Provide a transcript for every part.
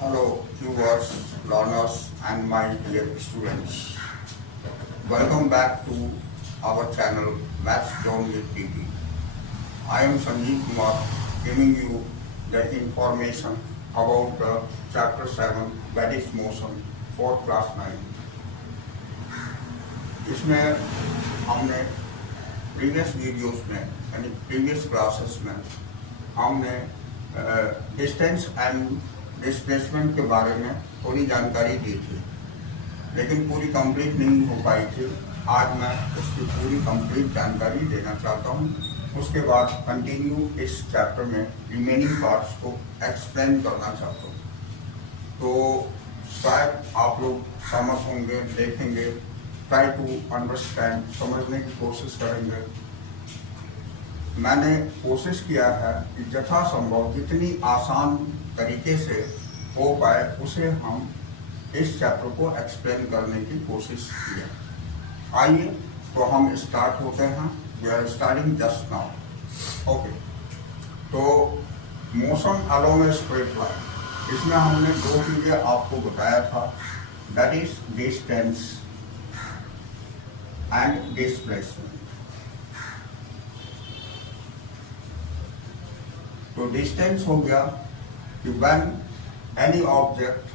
Hello, viewers, learners, and my dear students. Welcome back to our channel Maths Zone with PP. I am Sanjeev Kumar giving you the information about the chapter 7 that is motion for class 9. इसमें हमने previous videos में यानी previous classes में हमने distance and displacement के बारे में थोड़ी जानकारी दी थी, लेकिन पूरी कंप्लीट नहीं हो पाई थी। आज मैं उसकी पूरी कंप्लीट जानकारी देना चाहता हूँ। उसके बाद कंटिन्यू इस चैप्टर में रिमेनिंग पार्ट्स को एक्सप्लेन करना चाहता हूँ। तो शायद आप लोग समझ होंगे, देखेंगे, ट्राई टू अंडरस्टैंड, समझने की कोशिश करेंगे। मैंने कोशिश किया है कि यथासंभव जितनी आसान तरीके से हो पाए उसे हम इस चैप्टर को एक्सप्लेन करने की कोशिश की है। आइए तो हम स्टार्ट होते हैं। We are starting just now. Okay, तो motion along a straight line, इसमें हमने दो चीजें आपको बताया था, that is distance and displacement. तो डिस्टेंस हो गया कि when any object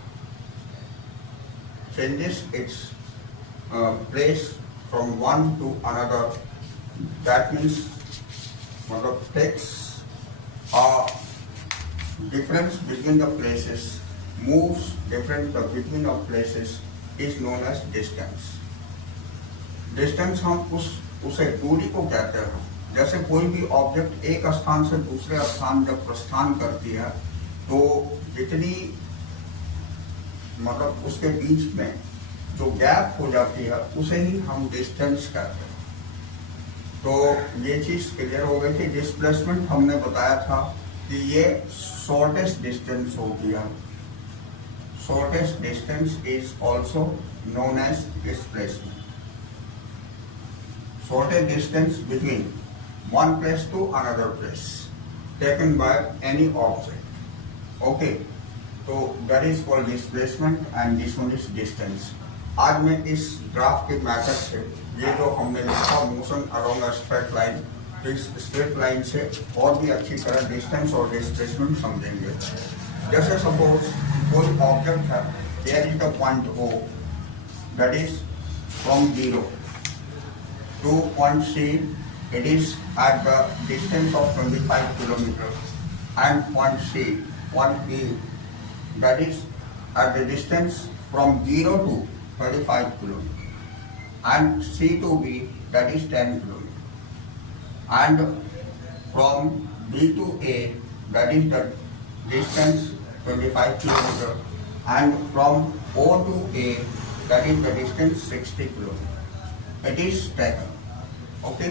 changes its place from one to another, that means मतलब takes a difference between the places, moves different between the places is known as distance. Distance हम उसे दूरी को कहते हैं। जैसे कोई भी ऑब्जेक्ट एक स्थान से दूसरे स्थान जब प्रस्थान करती है तो जितनी मतलब उसके बीच में जो गैप हो जाती है उसे ही हम डिस्टेंस कहते हैं। तो ये चीज क्लियर हो गई थी। डिस्प्लेसमेंट हमने बताया था कि ये शॉर्टेस्ट डिस्टेंस हो गया। Shortest distance is also known as displacement. shortest distance between one place to another place taken by any object. Okay, so that is called displacement and this one is distance. आज मैं इस graph के method से ये जो हमने लिखा motion along a straight line, तो इस स्ट्रेट लाइन से और भी अच्छी तरह डिस्टेंस और डिस्प्लेसमेंट समझेंगे। जैसे सपोज कोई ऑब्जेक्ट है, there is the point O, that is from 0 to point C, it is at the distance of 25 kilometers, and point C, point B, that is at the distance from 0 to 35 kilometers, and C to B, that is 10 kilometers, and from B to A, that is the distance 25 kilometers, and from O to A, that is the distance 60 kilometers. It is taken. Okay,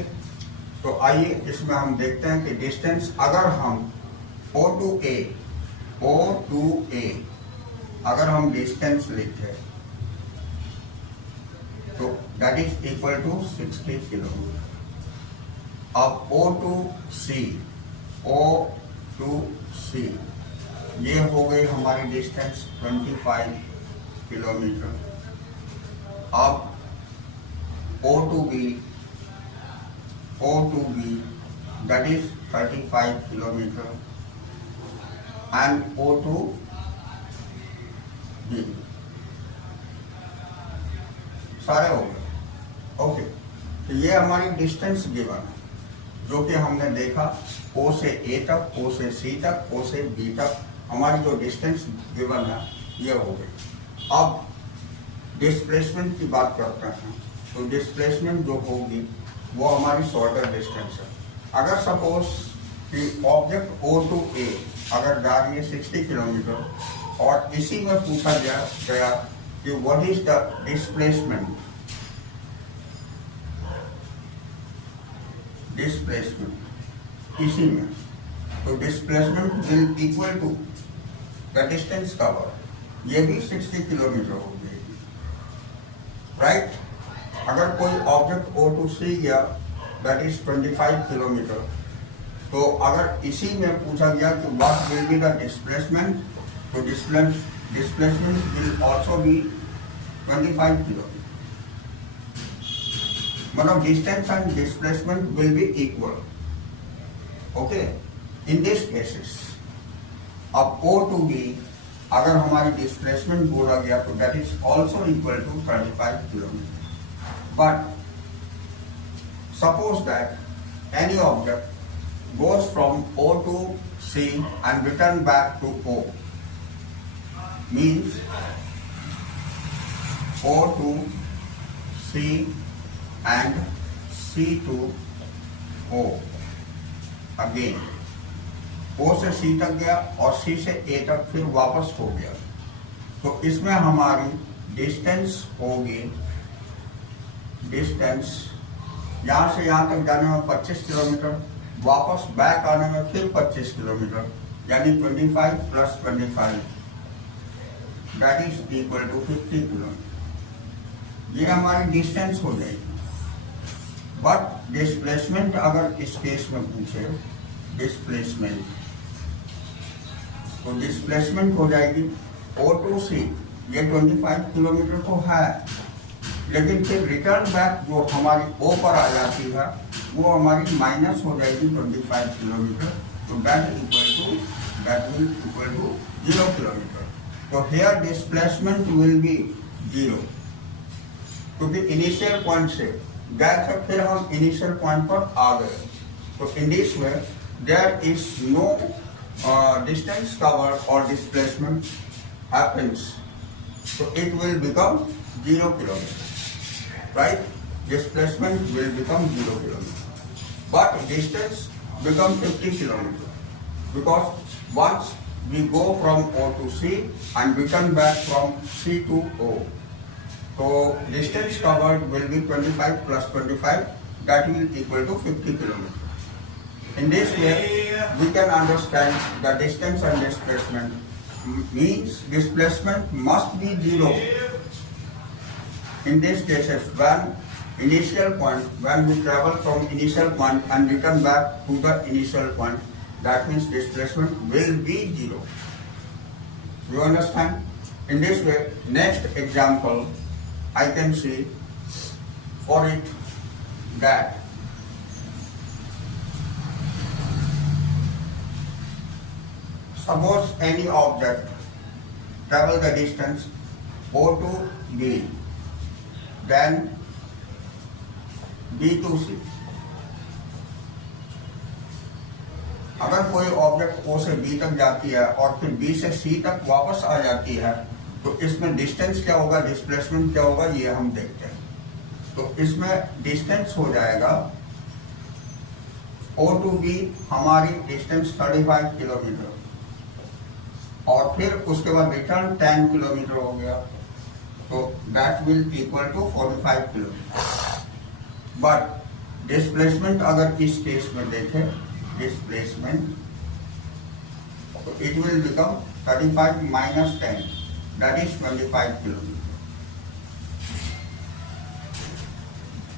तो आइए इसमें हम देखते हैं कि distance अगर हम O to A अगर हम डिस्टेंस लिखे तो that is equal to 60 kilometre. अब O to C ये हो गई हमारी डिस्टेंस 25 किलोमीटर। अब O to B, that is 35 kilometer, and O to B सारे हो गए। ओके, तो ये हमारी डिस्टेंस गिवन है जो कि हमने देखा O से A तक, O से C तक, O से B तक हमारी जो डिस्टेंस गिवन है ये हो गई। अब डिस्प्लेसमेंट की बात करते हैं, तो डिस्प्लेसमेंट जो होगी वो हमारी शॉर्टर डिस्टेंस है। अगर सपोज कि ऑब्जेक्ट O to A अगर जा रही है 60 किलोमीटर और इसी में पूछा गया कि व्हाट इज द डिस्प्लेसमेंट इसी में, तो displacement will equal to the distance cover, ये भी 60 किलोमीटर हो जाएगी, राइट। अगर कोई ऑब्जेक्ट O to C गया दैट इज 25 किलोमीटर, तो अगर इसी में पूछा गया कि what will be the displacement, तो displacement will also be 25 km. मतलब distance and displacement will be equal. Okay, in this cases, अब O to B अगर हमारी डिस्प्लेसमेंट बोला गया तो that is also equal to 25 kilometre. But suppose that any object goes from O to C and return back to O. Means O to C and C to O. Again, O से C तक गया और C से A तक फिर वापस हो गया. तो इसमें हमारी डिस्टेंस होगी, डिस्टेंस यहाँ से यहाँ तक जाने में 25 किलोमीटर, वापस बैक आने में फिर 25 किलोमीटर, यानी 25 plus 25 that is equal to 50 kilometre. ये हमारी डिस्टेंस हो जाएगी. बट डिस्प्लेसमेंट अगर इस केस में पूछे, डिस्प्लेसमेंट, तो डिस्प्लेसमेंट हो जाएगी O to C. ये 25 किलोमीटर तो है, लेकिन फिर रिटर्न बैक जो हमारी O पर आ जाती है वो हमारी माइनस हो जाएगी 25 किलोमीटर. तो that will equal to 0 kilometre. तो हेयर डिस्प्लेसमेंट विल बी 0, क्योंकि इनिशियल पॉइंट से गए थे, फिर हम इनिशियल पॉइंट पर आ गए. तो in this way there is no distance covered or displacement happens, so it will become 0 kilometer, right? Displacement will become 0 kilometer, but distance become 50 kilometer, because once we go from O to C and return back from C to O, so distance covered will be 25 plus 25, that will equal to 50 kilometer. In this way, we can understand the distance and displacement means displacement must be 0. In these cases, when initial point, when we travel from initial point and return back to the initial point, that means displacement will be 0. You understand? In this way, next example, I can see for it that suppose any object travel the distance O to B, then B to C. अगर कोई object O से B तक जाती है और फिर B से C तक वापस आ जाती है, तो इसमें डिस्टेंस क्या होगा, डिस्प्लेसमेंट क्या होगा, ये हम देखते हैं. तो इसमें डिस्टेंस हो जाएगा O to B, हमारी डिस्टेंस 35 किलोमीटर, और फिर उसके बाद रिटर्न 10 किलोमीटर हो गया. तो that will equal to 45 kilometre. But displacement अगर इस केस में देखें, डिस्प्लेसमेंट, तो it will become 35 minus 10, that is 25 kilometre.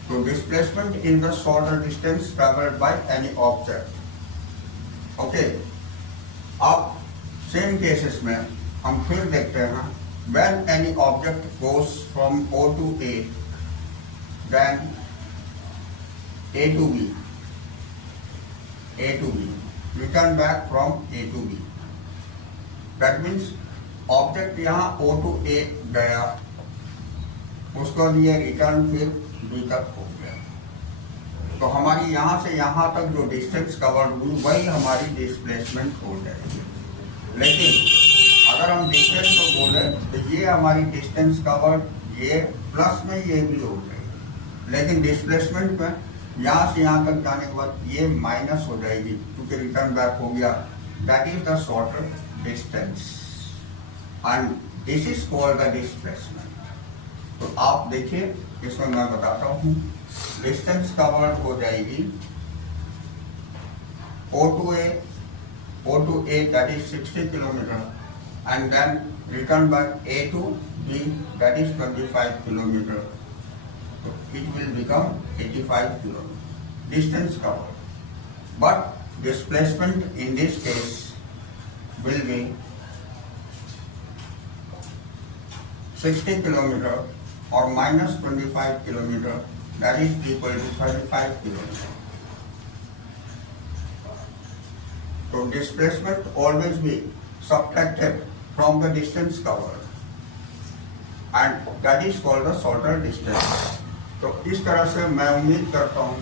तो displacement is the shorter distance travelled by any object. Okay, अब सेम केसेस में हम फिर देखते हैं. when any object goes from O to A, then A to B, return back from A to B. That means object यहाँ O to A गया, उसको लिए रिटर्न फिर B तक हो गया. तो हमारी यहाँ से यहाँ तक जो डिस्टेंस कवर्ड हुई वही हमारी डिस्प्लेसमेंट हो जाएगी. लेकिन अगर हम डिस्टेंस को बोले तो ये हमारी डिस्टेंस कवर्ड, ये प्लस में ये भी हो जाएगी. लेकिन डिस्प्लेसमेंट में यहाँ से यहाँ तक जाने के बाद ये माइनस हो जाएगी, क्योंकि रिटर्न बैक हो गया. That is the shorter distance and this is called the displacement. तो आप देखिए, इसमें मैं बताता हूँ. डिस्टेंस कवर्ड हो जाएगी O to A, that is 60 kilometer, and then return back A to B, that is 25 kilometer. So it will become 85 kilometer distance covered. But displacement in this case will be 60 kilometre और -25 kilometre, that is equal to 35 kilometer. So displacement always be subtracted from the distance covered and that is called the shorter distance. तो इस तरह से मैं उम्मीद करता हूँ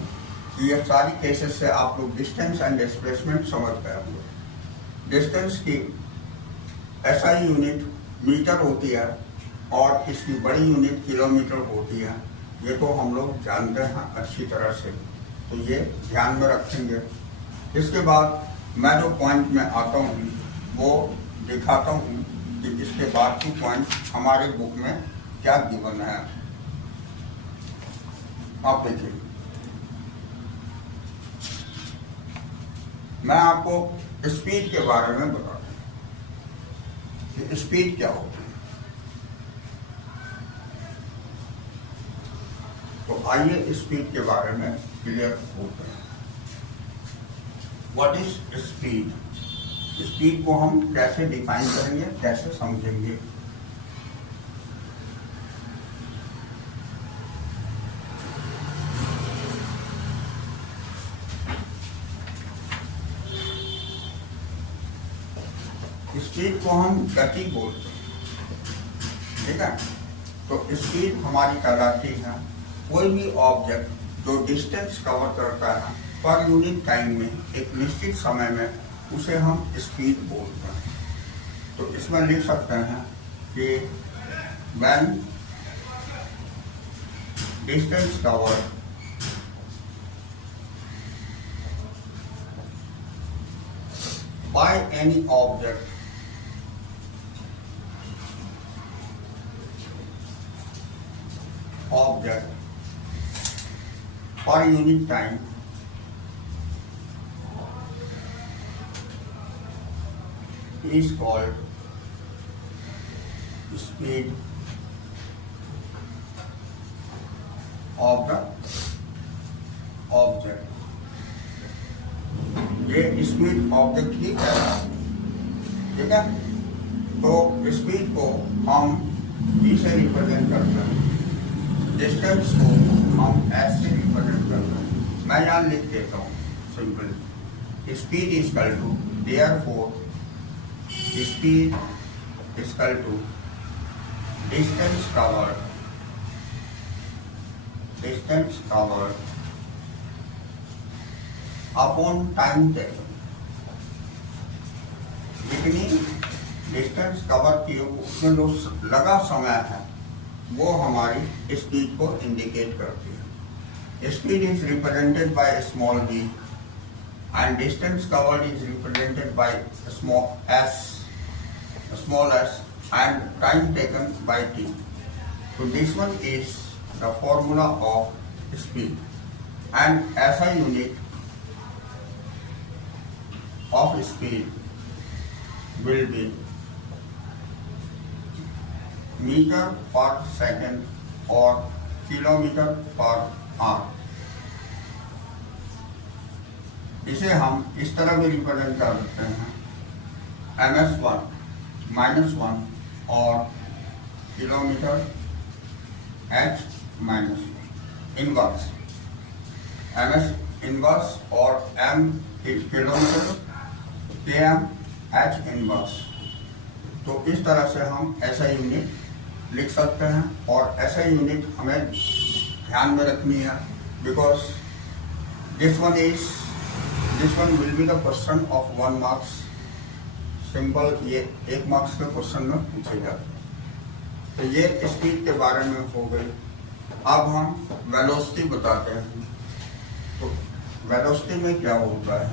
कि ये सारी केसेस से आप लोग डिस्टेंस एंड डिस्प्लेसमेंट समझ गए होंगे। डिस्टेंस की SI यूनिट मीटर होती है और इसकी बड़ी यूनिट किलोमीटर होती है, ये तो हम लोग जानते हैं अच्छी तरह से, तो ये ध्यान में रखेंगे। इसके बाद मैं जो पॉइंट में आता हूँ वो दिखाता हूँ कि इसके बाद की पॉइंट हमारे बुक में क्या गिवन है। आप देखिए, मैं आपको स्पीड के बारे में बताता हूँ कि स्पीड क्या होती है। तो आइए स्पीड के बारे में क्लियर होते हैं। What is speed? स्पीड को हम कैसे डिफाइन करेंगे, कैसे समझेंगे? स्पीड को हम गति बोलते हैं, ठीक है। तो स्पीड हमारी कहलाती है कोई भी ऑब्जेक्ट जो डिस्टेंस कवर करता है पर यूनिट टाइम में, एक निश्चित समय में, उसे हम स्पीड बोलते हैं। तो इसमें लिख सकते हैं कि when distance cover by any object per unit time is called speed of the object. ये स्पीड ऑब्जेक्ट की कहलाती है, ठीक है। तो स्पीड को हम E से रिप्रेजेंट करते हैं, डिस्टेंस को हम S से रिप्रेजेंट करते हैं। मैं यहाँ लिख देता हूँ simple, speed is equal to, therefore speed is equal to distance covered upon time taken. जितनी डिस्टेंस कवर की उसमें जो लगा समय है वो हमारी स्पीड को इंडिकेट करती है। Speed is represented by small v and distance covered is represented by small s and time taken by t. So this one is the formula of speed, and SI unit of speed will be metre per second और kilometre per hour. इसे हम इस तरह भी represent कर सकते हैं, ms1 -1 और kilometre h -1 inverse, ms inverse और m kilometre, km h inverse. तो इस तरह से हम SI यूनिट लिख सकते हैं और SI यूनिट हमें ध्यान में रखनी है, because this one will be the question of 1 marks. Simple ये 1 मार्क्स के क्वेश्चन में पूछे जाते हैं। तो ये स्पीड के बारे में हो गई। अब हम वेलोसिटी बताते हैं। तो वेलोसिटी में क्या होता है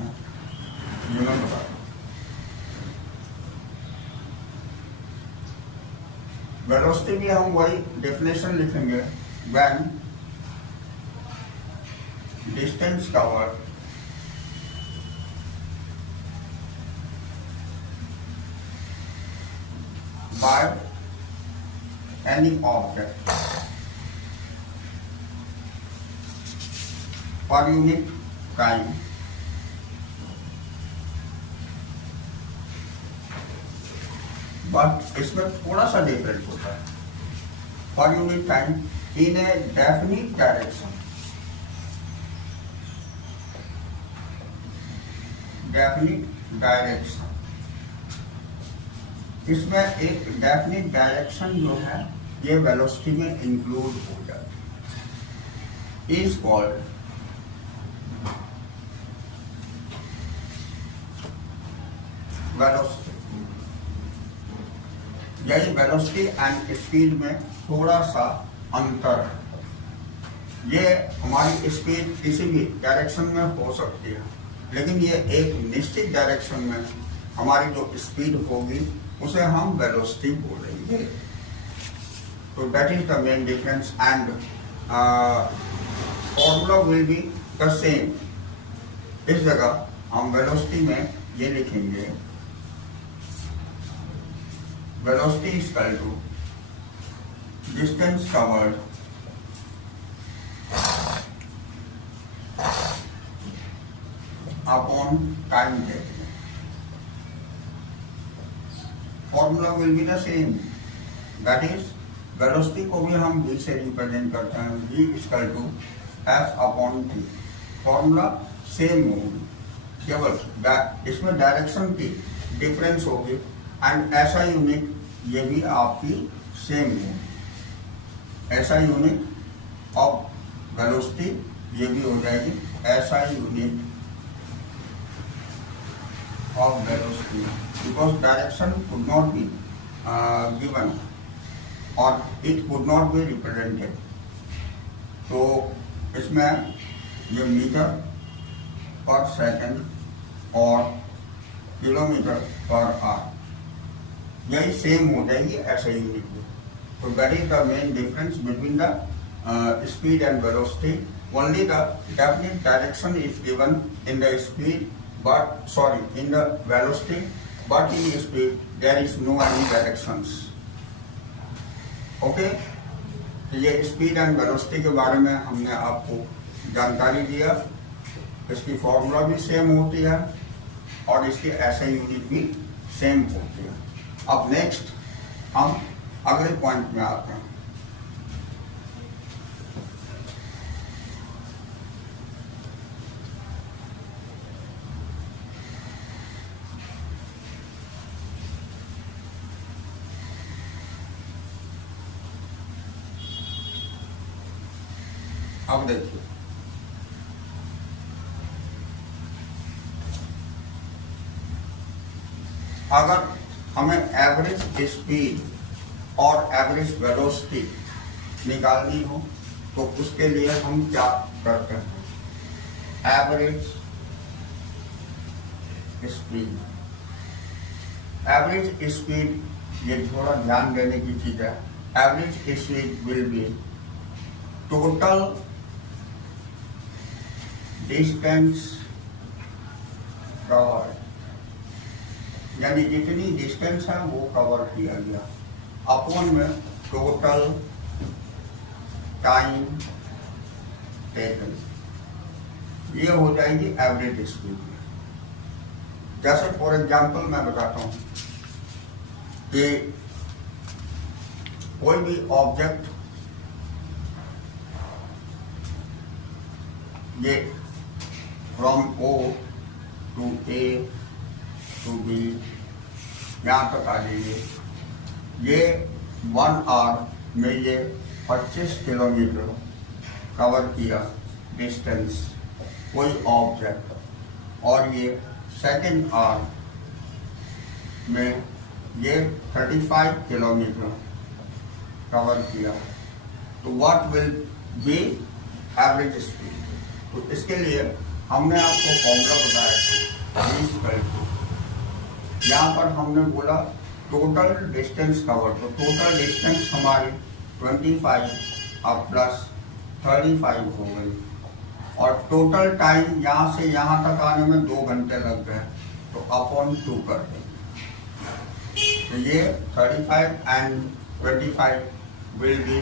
ये मैं बताता हूँ। वेलोसिटी भी हम वही डेफिनेशन लिखेंगे, when distance covered by any object per unit time but इसमें थोड़ा सा डिफरेंट होता है। per unit time in a definite direction. Definite direction. इसमें एक डेफिनिट डायरेक्शन जो है ये वेलोसिटी में इंक्लूड हो जाती है, इज कॉल्ड वेलोसिटी। यही वेलोसिटी एंड स्पीड में थोड़ा सा अंतर है। ये हमारी स्पीड किसी भी डायरेक्शन में हो सकती है, लेकिन ये एक निश्चित डायरेक्शन में हमारी जो स्पीड होगी उसे हम वेलोसिटी बोलेंगे। तो that is the main difference and formula will be the same. इस जगह हम वेलोसिटी में ये लिखेंगे, velocity is equal to distance covered upon time taken. Formula will be the same, that is velocity को भी हम v से रिप्रेजेंट करते हैं, v equal to f upon t। Formula same होगी, केवल इसमें डायरेक्शन की डिफरेंस होगी एंड ऐसा यूनिट ये भी आपकी सेम होगी। ऐसा यूनिट ऑफ वेलोसिटी ये भी हो जाएगी ऐसा unit of velocity, because direction could not be given or it could not be represented. तो इसमें ये मीटर पर सेकंड और किलोमीटर पर आवर यही सेम हो जाएगी ऐसे यूनिट में। तो that is the main difference between the speed and velocity. Only the definite direction is given in the speed in the velocity, but in speed there is no any directions. Okay, ये speed and velocity के बारे में हमने आपको जानकारी दिया। इसकी formula भी सेम होती है और इसकी ऐसे यूनिट भी सेम होती है। अब नेक्स्ट हम अगले पॉइंट में आते हैं। अब देखिए, अगर हमें एवरेज स्पीड और एवरेज वेलोसिटी निकालनी हो तो उसके लिए हम क्या करते हैं? एवरेज स्पीड, एवरेज स्पीड ये थोड़ा ध्यान देने की चीज है। Average speed will be total distance cover, यानी जितनी डिस्टेंस है वो कवर किया गया, अपॉन में टोटल टाइम टेकन, ये हो जाएगी एवरेज स्पीड में। जैसे फॉर एग्जांपल मैं बताता हूं कि कोई भी ऑब्जेक्ट ये from O to A to B यहाँ तक आ जाइए, ये 1 आवर में ये 25 किलोमीटर कवर किया डिस्टेंस कोई ऑब्जेक्ट, और ये सेकेंड आवर में ये 35 किलोमीटर कवर किया। तो what will B average speed? तो इसके लिए हमने आपको फॉर्मूला बताया था, यहाँ पर हमने बोला टोटल डिस्टेंस कवर। तो टोटल डिस्टेंस हमारी 25 अब प्लस 35 हो गई, और टोटल टाइम यहाँ से यहाँ तक आने में 2 घंटे लग गए, तो अपॉन 2 कर देंगे। तो ये 35 एंड 25 विल बी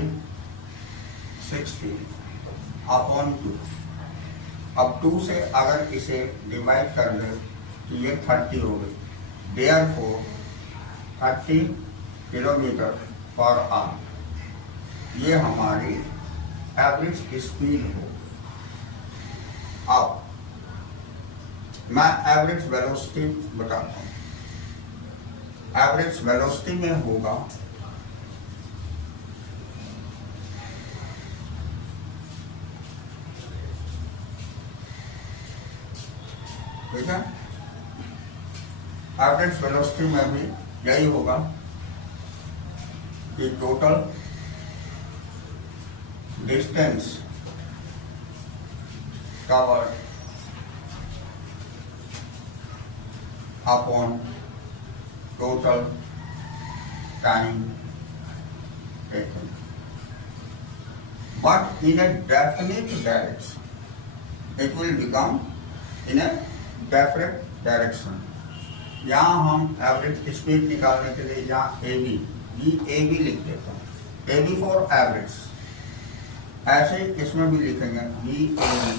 60 अपॉन 2। अब 2 से अगर इसे डिवाइड कर दें तो ये 30 हो गई। Therefore 30 kilometre per our. ये हमारी एवरेज स्पीड हो। अब मैं एवरेज वेलोसिटी बताता हूँ। एवरेज वेलोसिटी में होगा ठीक है, एवरेज वेलोसिटी में भी यही होगा कि total distance covered upon total time taken, but in a definite direction. It will become in a definite direction. यहाँ हम एवरेज स्पीड निकालने के लिए यहाँ ए बी लिख देते हैं, ए बी फॉर एवरेज। ऐसे इसमें भी लिखेंगे B A B.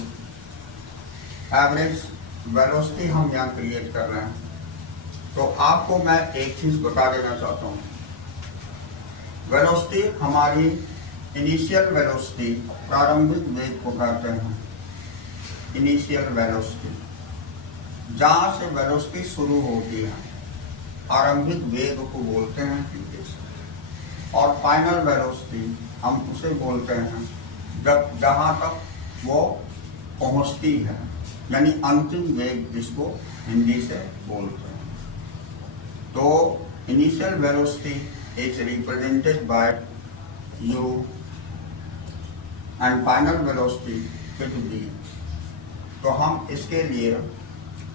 Average velocity हम यहाँ क्रिएट कर रहे हैं। तो आपको मैं एक चीज बता देना चाहता हूँ, वेलोसिटी हमारी इनिशियल वेलोसिटी, प्रारंभिक वेग को कहते हैं इनिशियल वेलोसिटी। जहां से वेलोसिटी शुरू होती है आरंभिक वेग को बोलते हैं इंग्लिश, और फाइनल वेलोसिटी हम उसे बोलते हैं जब जहां तक वो पहुंचती है, यानी अंतिम वेग जिसको हिंदी से बोलते हैं। तो initial velocity is represented by u and final velocity with v। तो हम इसके लिए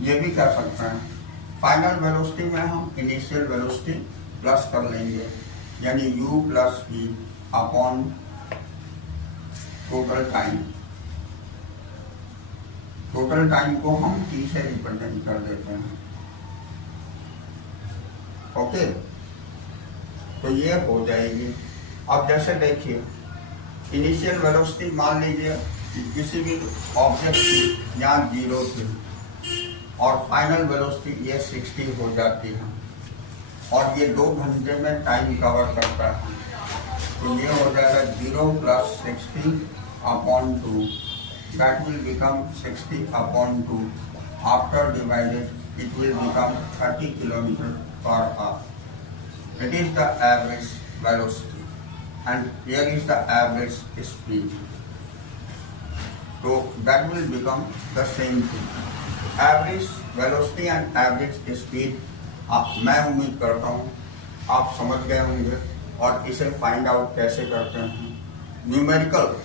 ये भी कर सकते हैं, फाइनल वेलोसिटी में हम इनिशियल वेलोसिटी प्लस कर लेंगे, यानी u plus v upon total time. Total time को हम t से रिप्रेजेंट कर देते हैं। ओके, तो ये हो जाएगी। अब जैसे देखिए इनिशियल वेलोसिटी मान लीजिए किसी भी ऑब्जेक्ट की यहाँ 0 थी और फाइनल वेलोसिटी ये 60 हो जाती है, और ये 2 घंटे में टाइम कवर करता है। तो ये हो जाएगा 0 plus 60 upon 2, that will become 60 upon 2। After divided it will become 30 kilometre per our. It is the average velocity and here is the average speed. So that will become the same thing. Average velocity and average speed मैं उम्मीद करता हूँ आप समझ गए होंगे, और इसे फाइंड आउट कैसे करते हैं। Numerical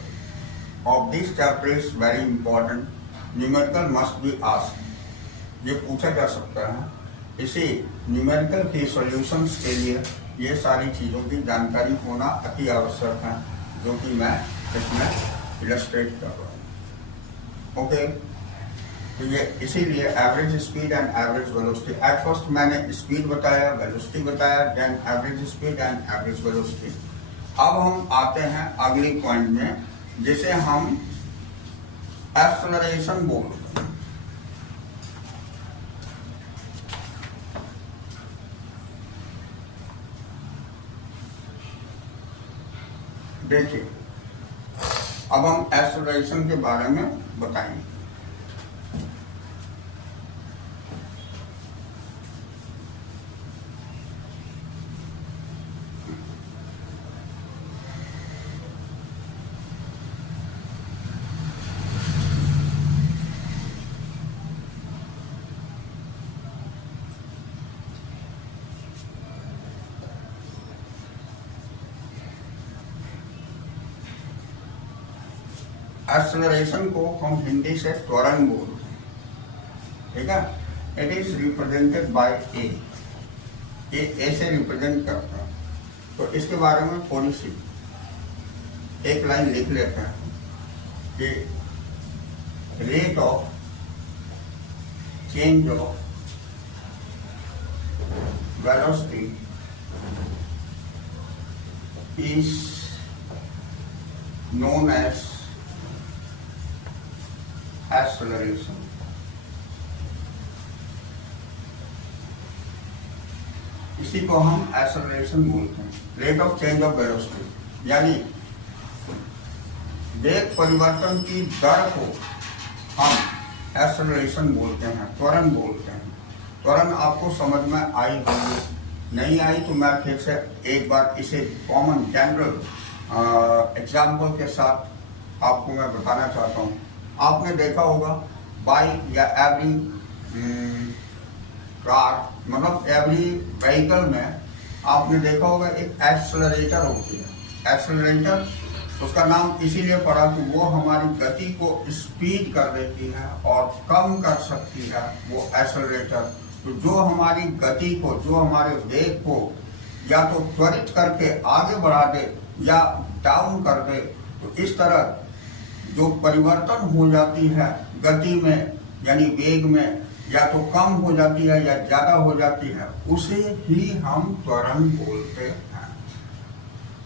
of this chapter is very important. Numerical must be asked, ये पूछा जा सकता है। इसी न्यूमेरिकल के सॉल्यूशंस के लिए ये सारी चीज़ों की जानकारी होना अति आवश्यक है, जो कि मैं इसमें इलस्ट्रेट कर रहा हूँ। ओके, तो ये इसीलिए average speed and average velocity. At first मैंने स्पीड बताया, वेलोसिटी बताया, then average speed and average velocity. अब हम आते हैं अगली पॉइंट में, जिसे हम एक्सेलरेशन बोलते हैं। देखिए अब हम एक्सेलरेशन के बारे में बताएंगे। एक्सेलरेशन को हम हिंदी से त्वरण बोलते हैं, ठीक है। इट इज रिप्रेजेंटेड बाय ए से रिप्रेजेंट करता है। तो इसके बारे में थोड़ी सी एक लाइन लिख लेते हैं कि rate of change of velocity is known as acceleration. इसी को हम एक्सेलरेशन बोलते हैं, rate of change of velocity. यानी वेग परिवर्तन की दर को हम एक्सेलरेशन बोलते हैं, त्वरण बोलते हैं। त्वरण आपको समझ में आई होगी, नहीं आई तो मैं फिर से एक बार इसे कॉमन जनरल एग्जाम्पल के साथ आपको मैं बताना चाहता हूँ। आपने देखा होगा बाइक या एवरी कार, मतलब एवरी व्हीकल में आपने देखा होगा एक एक्सेलरेटर होती है। एक्सेलरेटर उसका नाम इसीलिए पड़ा कि वो हमारी गति को स्पीड कर देती है और कम कर सकती है वो एक्सेलरेटर। तो जो हमारी गति को, जो हमारे वेग को या तो त्वरित करके आगे बढ़ा दे या डाउन कर दे, तो इस तरह जो परिवर्तन हो जाती है गति में यानी वेग में, या तो कम हो जाती है या ज्यादा हो जाती है, उसे ही हम त्वरण बोलते हैं,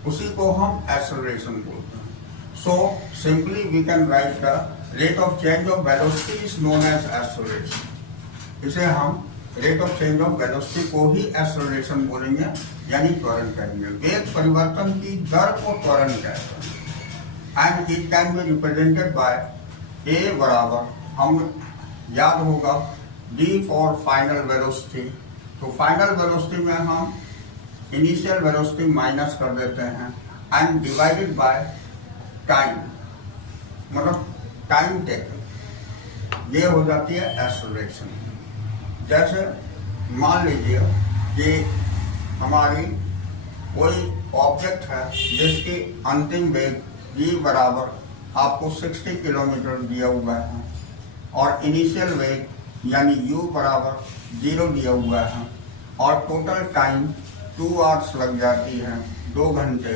उसी को हम एक्सेलरेशन बोलते हैं। So simply we can write the rate of change of velocity is known as acceleration. इसे हम rate of change of velocity को ही एक्सेलरेशन बोलेंगे, यानी त्वरण कहेंगे। वेग परिवर्तन की दर को त्वरण कहते हैं। And it can be represented by a बराबर, हम याद होगा D फॉर फाइनल वेलोसिटी। तो फाइनल वेलोसिटी में हम इनिशियल वेलोसिटी माइनस कर देते हैं एंड डिवाइडेड बाय टाइम, मतलब टाइम टेकन, ये हो जाती है एक्सेलरेशन। जैसे मान लीजिए कि हमारी कोई ऑब्जेक्ट है जिसकी अंतिम वेग v बराबर आपको 60 किलोमीटर दिया हुआ है और इनिशियल वेग यानी u बराबर 0 दिया हुआ है और टोटल टाइम 2 आवर्स लग जाती है, 2 घंटे,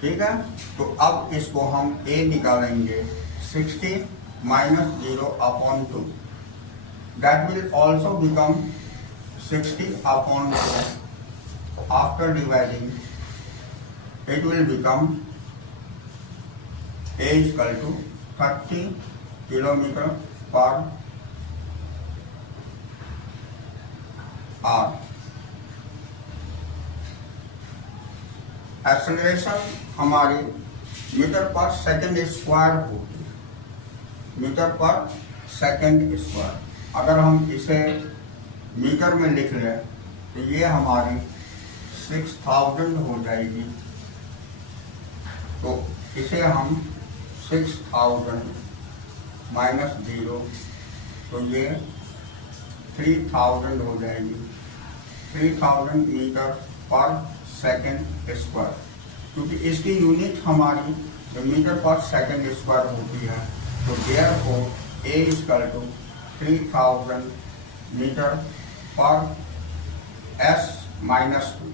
ठीक है। तो अब इसको हम a निकालेंगे 60 minus 0 upon 2, that will also become 60 upon 2। After dividing it will become a equal to 30 kilometre per hour. Acceleration हमारी मीटर पर सेकंड स्क्वायर होती है, मीटर पर सेकंड स्क्वायर। अगर हम इसे मीटर में लिख लें तो ये हमारी 6000 हो जाएगी। तो इसे हम 6000 माइनस 0, तो ये 3000 हो जाएगी, 3000 मीटर पर सेकंड स्क्वायर, क्योंकि इसकी यूनिट हमारी मीटर पर सेकंड स्क्वायर होती है। तो therefore A equal to 3000 metre per s minus 2,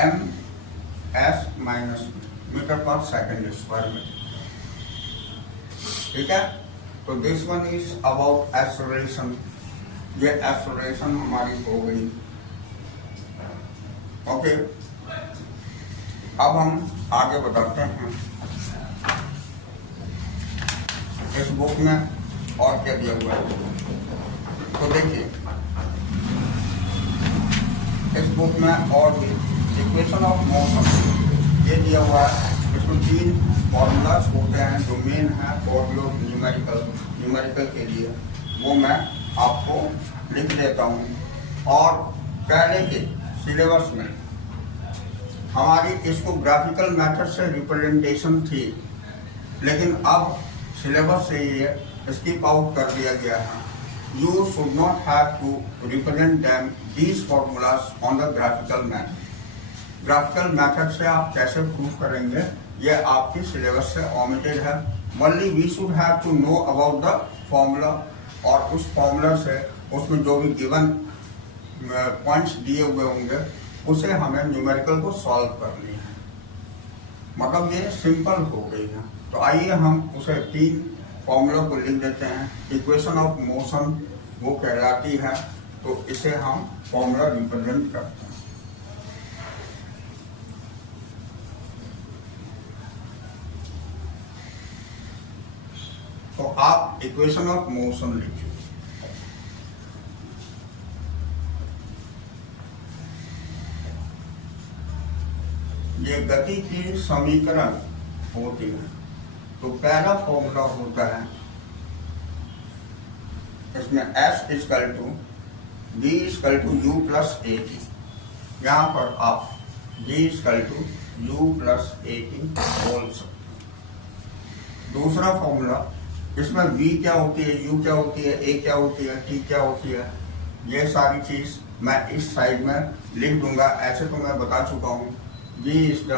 ms minus 2 metre per second square में, ठीक है। तो this one is about acceleration. ये एक्सेलरेशन हमारी हो गई, ओके। अब हम आगे बताते हैं इस बुक में और क्या दिया हुआ है। तो देखिए इस बुक में और भी इक्वेशन ऑफ मोशन ये दिया हुआ है। इसमें 3 फॉर्मूलाज होते हैं जो मेन है फॉर्मूला न्यूमेरिकल के लिए, वो मैं आपको लिख देता हूँ। और पहले के सिलेबस में हमारी इसको ग्राफिकल मेथड से रिप्रेजेंटेशन थी, लेकिन अब सिलेबस से ये स्किप आउट कर दिया गया है। You should not have to represent them these formulas on the graphical method. Graphical method से आप कैसे प्रूव करेंगे ये आपकी सिलेबस से ओमिटेड है। Only we should have to know about the formula, और उस फॉर्मूला से उसमें जो भी गिवन पॉइंट्स दिए हुए होंगे उसे हमें न्यूमेरिकल को सॉल्व करनी है। मतलब ये सिंपल हो गई है। तो आइए हम उसे 3 फॉर्मूला को लिख देते हैं। इक्वेशन ऑफ मोशन वो कहलाती है, तो इसे हम फॉर्मूला रिप्रेजेंट करते हैं। तो आप इक्वेशन ऑफ मोशन लिखिए। ये गति की समीकरण होती है। तो पहला फॉर्मूला होता है इसमें S equal to B equal to U plus 80। यहाँ पर आप G equal to U plus 80 बोल सकते हैं। दूसरा फॉर्मूला, इसमें V क्या होती है, U क्या होती है, A क्या होती है, T क्या होती है, ये सारी चीज मैं इस साइड में लिख दूंगा। ऐसे तो मैं बता चुका हूँ। V is the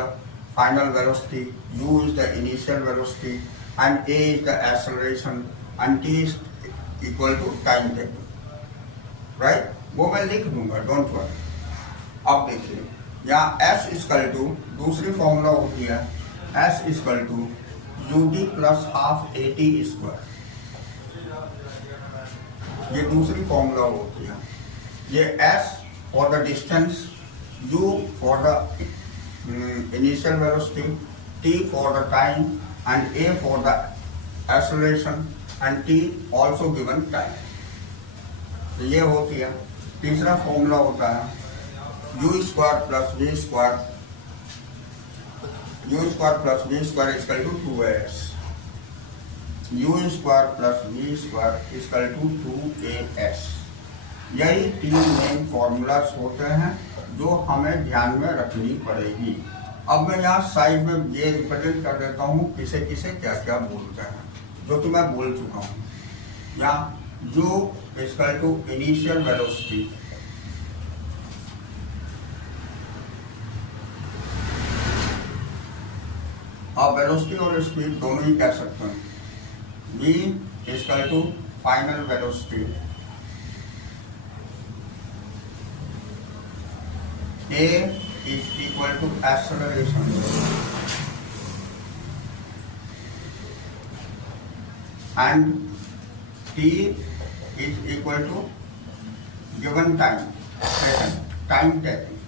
final velocity, U is the initial velocity and A is the acceleration and T is equal to time taking, right. वो मैं लिख दूंगा, डोंट वरी। अब देखिए यहाँ S इक्वल टू, दूसरी फॉर्मूला होती है S equal to UD plus half AT square. ये दूसरी फॉर्मूला होती है। ये S for the distance, U for the initial velocity, T for the time and A for the acceleration and T also given time. तो ये होती है। तीसरा फॉर्मूला होता है U square plus V square, U square plus V square equal to 2AS। U square plus V square equal to 2AS। यही तीन main formulas होते हैं जो हमें ध्यान में रखनी पड़ेगी। अब मैं यहाँ साइड में ये रिप्रेजेंट कर देता हूँ किसे किसे क्या क्या बोलते हैं, जो कि मैं बोल चुका हूँ। यहाँ U equal to initial velocity, आप वेलोसिटी और स्पीड दोनों ही कह सकते हैं। V equal to final velocity, A is equal to acceleration and T is equal to given time, time taking,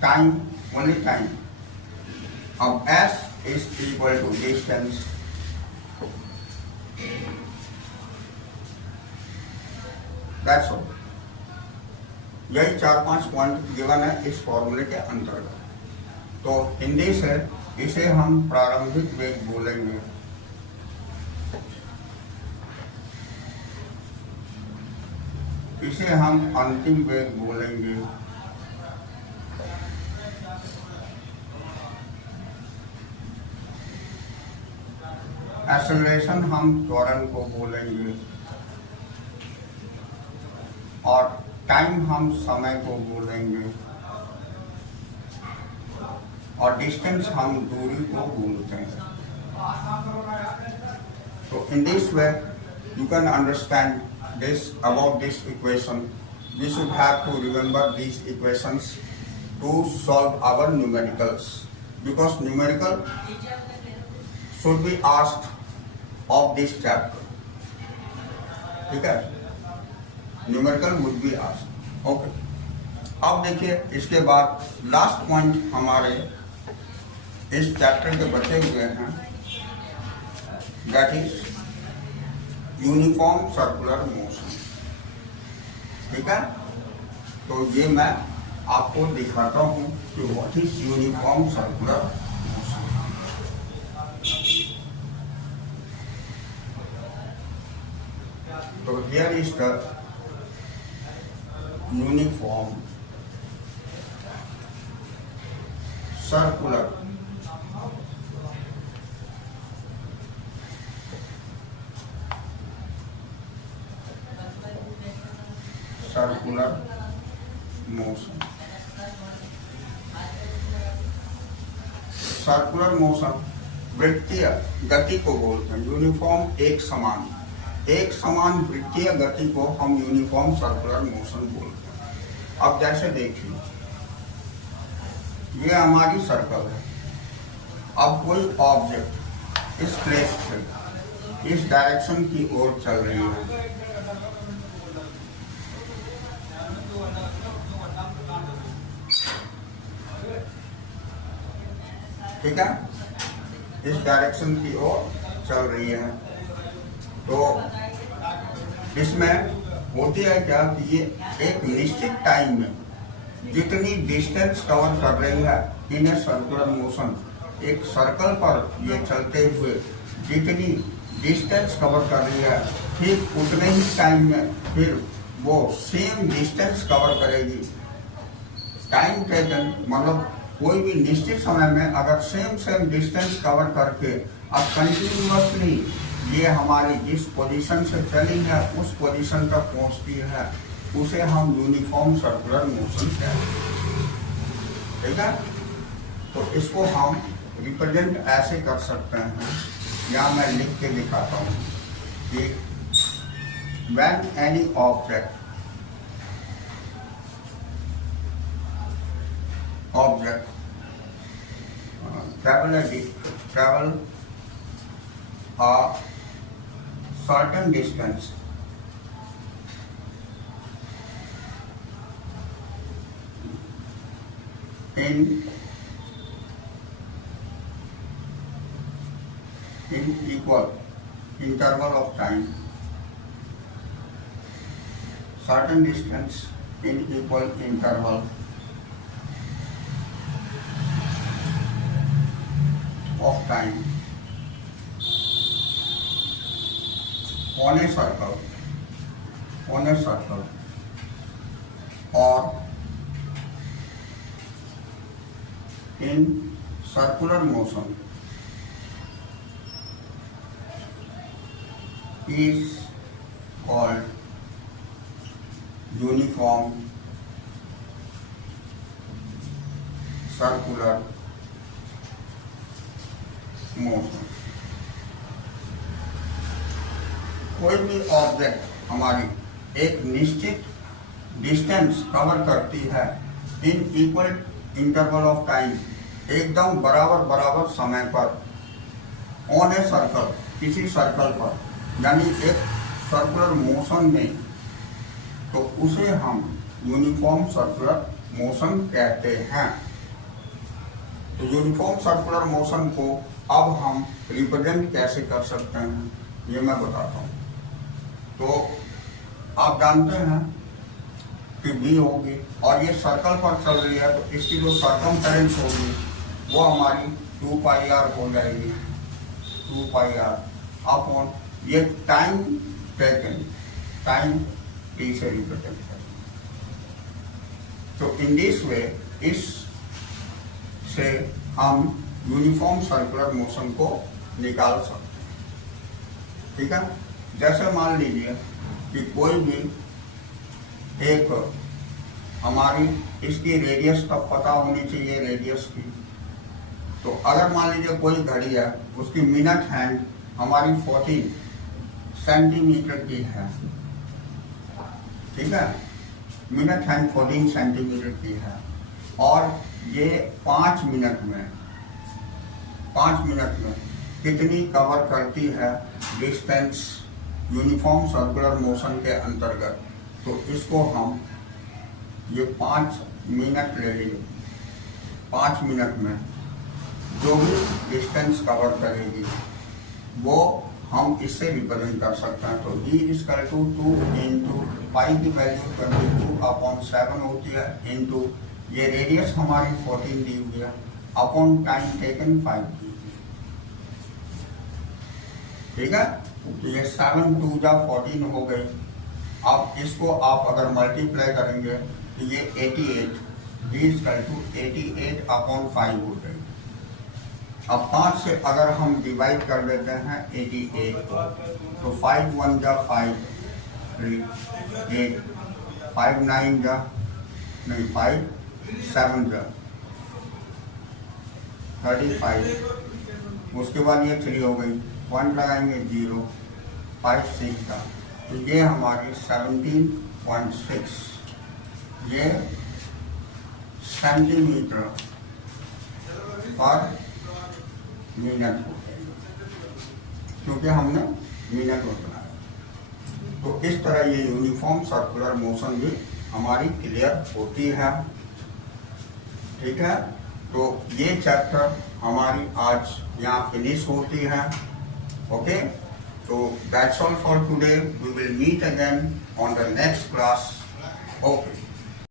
time, only time. अब S is equal to distance, that's all. यही 4-5 point given है इस फॉर्मूले के अंतर्गत। तो हिंदी से इसे हम प्रारंभिक वेग बोलेंगे, इसे हम अंतिम वेग बोलेंगे, एक्सेलरेशन हम त्वरण को बोलेंगे और टाइम हम समय को बोलेंगे और डिस्टेंस हम दूरी को बोलते हैं। तो in this way you can understand this about this equation. We should have to remember these equations to solve our numericals, because numerical should be asked of this chapter. ठीक है, numerical would be asked. Okay, अब देखिए इसके बाद last point हमारे इस chapter के बचे हुए हैं, that is uniform circular motion. ठीक है, तो ये मैं आपको दिखाता हूँ कि what is uniform circular motion. तो here is the uniform circular motion। Circular motion वृत्तीय गति को बोलते हैं। यूनिफॉर्म एक समान वृत्तीय गति को हम यूनिफॉर्म सर्कुलर मोशन बोलते हैं। अब जैसे देखिए ये हमारी सर्कल है। अब कोई ऑब्जेक्ट इस प्लेस से इस डायरेक्शन की ओर चल रही है, ठीक है, इस डायरेक्शन की ओर चल रही है। तो इसमें होती है क्या कि ये एक निश्चित टाइम में जितनी डिस्टेंस कवर कर रही है इन ए सर्कुलर मोशन, एक सर्कल पर ये चलते हुए जितनी डिस्टेंस कवर कर रही है, ठीक उतने ही टाइम में फिर वो सेम डिस्टेंस कवर करेगी। टाइम टेकन मतलब कोई भी निश्चित समय में अगर सेम डिस्टेंस कवर करके अब कंटिन्यूअसली ये हमारी जिस पोजीशन से चली है उस पोजीशन तक पहुंचती है, उसे हम यूनिफॉर्म सर्कुलर मोशन कहते हैं। ठीक है, तो इसको हम रिप्रेजेंट ऐसे कर सकते हैं, या मैं लिख के दिखाता हूँ कि when any object travel a certain distance in equal interval of time, certain distance in equal interval of time on a circle or in circular motion is called uniform circular motion. कोई भी object हमारी एक निश्चित distance cover करती है in equal interval of time, एकदम बराबर समय पर, ऑन ए सर्कल, किसी सर्कल पर, यानी एक सर्कुलर मोशन में, तो उसे हम यूनिफॉर्म सर्कुलर मोशन कहते हैं। तो यूनिफॉर्म सर्कुलर मोशन को अब हम रिप्रेजेंट कैसे कर सकते हैं ये मैं बताता हूँ। तो आप जानते हैं कि V होगी और ये सर्कल पर चल रही है, तो इसकी जो सर्कमफेरेंस होगी वो हमारी 2πr हो जाएगी, 2πr अपॉन ये टाइम टेकन, टाइम t से रिप्रेजेंट करें। तो इन दिस वे, इस से हम यूनिफॉर्म सर्कुलर मोशन को निकाल सकते हैं। ठीक है, जैसे मान लीजिए कि कोई भी एक हमारी इसकी रेडियस तक पता होनी चाहिए, रेडियस की। तो अगर मान लीजिए कोई घड़ी है, उसकी मिनट हैंड हमारी 14 सेंटीमीटर की है। ठीक है, मिनट हैंड 14 सेंटीमीटर की है और ये 5 मिनट में कितनी कवर करती है डिस्टेंस यूनिफॉर्म सर्कुलर मोशन के अंतर्गत। तो इसको हम ये 5 मिनट ले लिए, 5 मिनट में जो भी डिस्टेंस कवर करेगी वो हम इससे रिप्रेजेंट कर सकते हैं। तो D equal to 2 into pi की वैल्यू 22/7 होती है, इंटू ये रेडियस हमारी 14 दी हुई है, अपॉन टाइम टेकन 5 दी। ठीक है, तो ये 7 2 जा 14 हो गई। अब इसको आप अगर मल्टीप्लाई करेंगे तो ये 88, D इक्वल टू 88/5 हो गई। अब 5 से अगर हम डिवाइड कर देते हैं 88 को, तो 5 1 जा 5, 3 8, 5 9 जा नहीं 5 7 जा 35, उसके बाद ये 3 हो गई, 1 लगाएंगे 0, 5 6 का, तो ये हमारी 17.6 ये सेंटीमीटर पर मिनट हो गई, क्योंकि हमने मिनट में बनाया। तो इस तरह ये यूनिफॉर्म सर्कुलर मोशन भी हमारी क्लियर होती है। ठीक है, तो ये चैप्टर हमारी आज यहाँ फिनिश होती है। ओके, तो that's all for today, we will meet again on the next class. Okay.